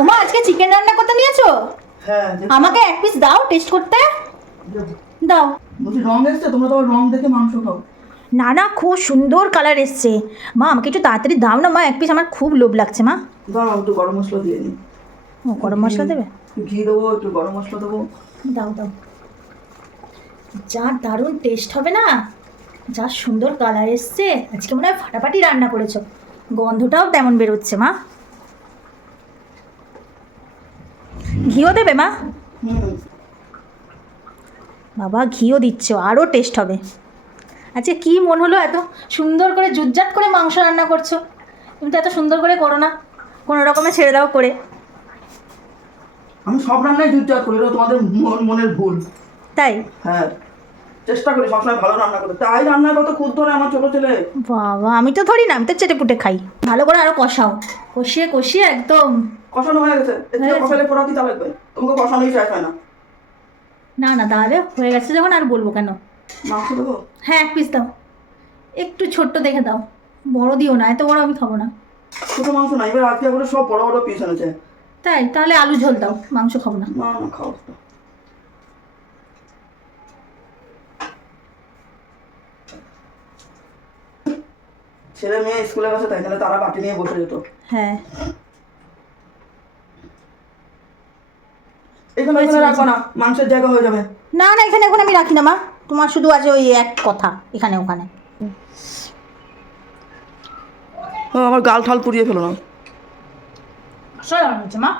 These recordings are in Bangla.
ওমা আজকে চিকেন রান্না করতে নিয়েছো? হ্যাঁ আমাকে এক পিস দাও টেস্ট করতে। দাও। বলছি রং এসছে? তোমরা তো রং দেখে মাংস খাও। না না খুব সুন্দর কালার এসছে। মা আমাকে একটু তাড়াতাড়ি দাও না মা এক পিস আমার খুব লোভ লাগছে মা। দাঁড়াও একটু গরম মশলা দিয়ে নিই ও গরম মশলা দেবে? ঘি দেবো একটু গরম মশলা দেবো। দাও দাও। যা দারুণ টেস্ট হবে না? যা সুন্দর কালার এসছে। আজকে মনে হয় ফাটাফাটি রান্না করেছ। গন্ধটাও তেমন বেরোচ্ছে মা। ঘিও দেবে মা? বাবা ঘিও দিচ্ছ আরও টেস্ট হবে। আচ্ছা কি মন হলো এত সুন্দর করে জুজ্জাত করে মাংস রান্না করছ? তুমি তো এত সুন্দর করে করো না কোনো রকমে ছেড়ে দাও করে। আমি সব রান্নাই জুটজাট করি তোমাদের মন মনের ভুল। তাই? হ্যাঁ। চেষ্টা করি সবসময় ভালো রান্না করতে। তাই রান্নার কত খুদ ধরে আমার ছোটো ছেলে। বাবা আমি তো ধরি না আমি তো চেটে পুটে খাই। ভালো করে আরও কষাও। কষিয়ে কষিয়ে একদম। কষানো হয়ে গেছে। গেছে। কষালে পড়া কি তা লাগবে তোমাকে কষানোই চাই হয় না? না না তাহলে হয়ে গেছে যখন আর বলব কেন? মাংস দেবো? হ্যাঁ এক পিস দাও। একটু ছোট্ট দেখে দাও। বড় দিও না এত বড় আমি খাব না। ছোটো মাংস না এবার আজকে করে সব বড় বড় পিস এনেছে। তাই তাহলে আলু ঝোল দাও মাংস খাব না। না না খাও। ছেলে মেয়ে স্কুলে গেছে তাই তাহলে তারা বাটি নিয়ে বসে যেত। হ্যাঁ। এখানে এখানে রাখব না মাংসের জায়গা হয়ে যাবে। না না এখানে এখন আমি রাখি না মা। তোমার শুধু আছে ওই এক কথা এখানে ওখানে। ও, আমার গাল ঠাল পুড়িয়ে ফেলো না। অসাধারণ মা।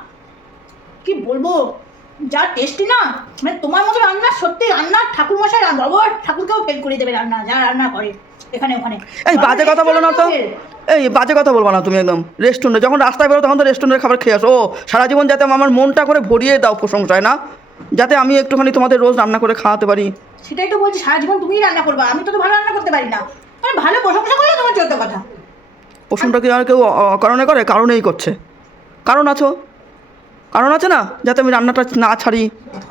কি বলব? যা টেস্টি না মানে তোমার মতো রান্না সত্যি রান্না ঠাকুর মশাই রান্না বাবা ঠাকুরকেও ফেল করে দেবে রান্না যা রান্না করে। এখানে ওখানে। এই বাজে কথা বলো না তো। এই বাজে কথা বলব না তুমি একদম। রেস্টুরেন্টে যখন রাস্তায় বেরো তখন তো রেস্টুরেন্টের খাবার খেয়ে আসো। ও সারা জীবন যাতে আমার মনটা করে ভরিয়ে দাও প্রশংসায় না? যাতে আমি একটুখানি তোমাদের রোজ রান্না করে খাওয়াতে পারি। সেটাই তো বলছি সারা জীবন তুমিই রান্না করবা। আমি তো ভালো রান্না করতে পারি না। মানে ভালো প্রশংসা করলে তোমার চোদ্দ কথা। প্রশ্নটা কি আর কেউ কারণে করে? কারণেই করছে। কারণ আছো। কারণ আছে না যাতে আমি রান্নাটা না ছাড়ি।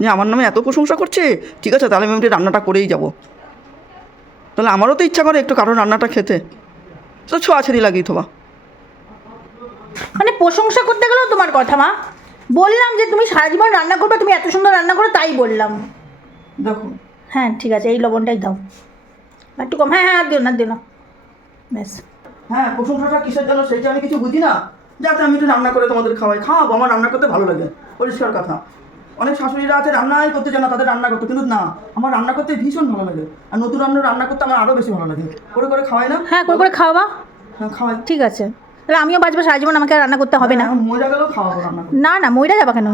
যে আমার নামে এত প্রশংসা করছে। ঠিক আছে তাহলে আমি রান্নাটা করেই যাব। তাহলে আমারও তো ইচ্ছা করে একটু কারণ রান্নাটা খেতে। তো ছোঁয়া ছেড়ি লাগিয়ে থোবা। মানে প্রশংসা করতে গেলেও তোমার কথা মা। বললাম যে তুমি সারা জীবন রান্না করবে তুমি এত সুন্দর রান্না করো তাই বললাম। দেখো। হ্যাঁ ঠিক আছে এই লবণটাই দাও। একটু কম হ্যাঁ হ্যাঁ আর দিও না দিও না। ব্যাস। হ্যাঁ প্রশংসাটা কিসের জন্য সেইটা আমি কিছু বুঝি না। যাতে আমি একটু রান্না করে তোমাদের খাওয়াই। খাওয়াবো আমার রান্না করতে ভালো লাগে। পরিষ্কার কথা। অনেক শাশুড়িরা আছে রান্নাই করতে চায় না তাদের রান্না করতে। কিন্তু না আমার রান্না করতে ভীষণ ভালো লাগে। আর নতুন রান্না রান্না করতে আমার আরও বেশি ভালো লাগে। করে করে খাওয়াই না? হ্যাঁ করে করে খাওয়া হ্যাঁ খাওয়াই। ঠিক আছে। তাহলে আমিও বাঁচবো সারা জীবন আমাকে রান্না করতে হবে না। ময়রা গেলেও খাওয়াবো রান্না না না ময়রা যাবা কেন?